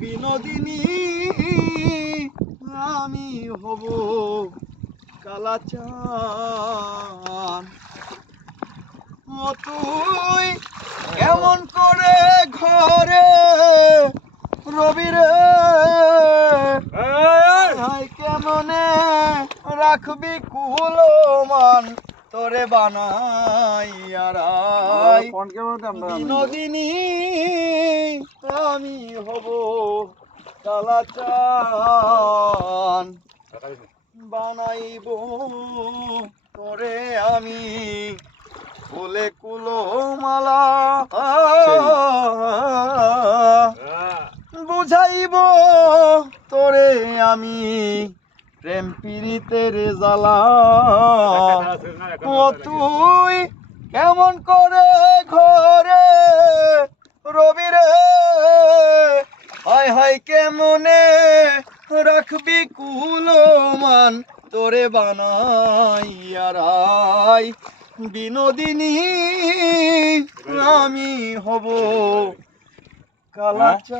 বিনোদিনী আমি হব কালাচান ও তুই কেমন করে ঘরে রবি রে? হাই কেমনে রাখবি কুলমান তোরে বানাই আর বিনোদিনী আমি হব কালাচান। বানাইব তোরে আমি ফুলে কুলো মালা। বুঝাইব তোরে আমি প্রেম পীড়িতের জ্বালা। ও তুই কেমন করে ঘরে হায় হায় কেমনে রাখবি কুলমান তোরে বানাই বিনোদিনী আমি হব কালাচান